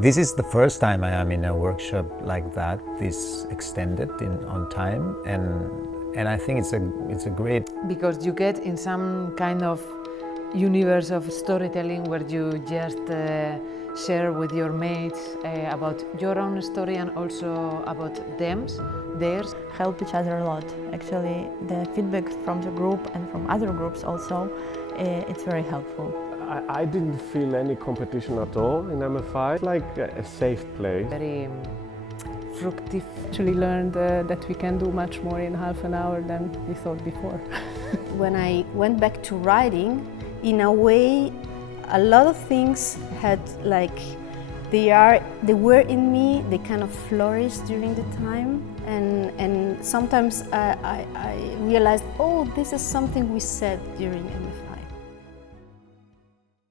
This is the first time I am in a workshop like that, this extended on time, and I think it's a great. Because you get in some kind of universe of storytelling where you just share with your mates about your own story and also about theirs. Help each other a lot. Actually, the feedback from the group and from other groups also, it's very helpful. I didn't feel any competition at all in MFI. It's like a safe place. Very fructive. Actually learned that we can do much more in half an hour than we thought before. When I went back to writing, in a way, a lot of things had they were in me, they kind of flourished during the time, and sometimes I realized, oh, this is something we said during MFI.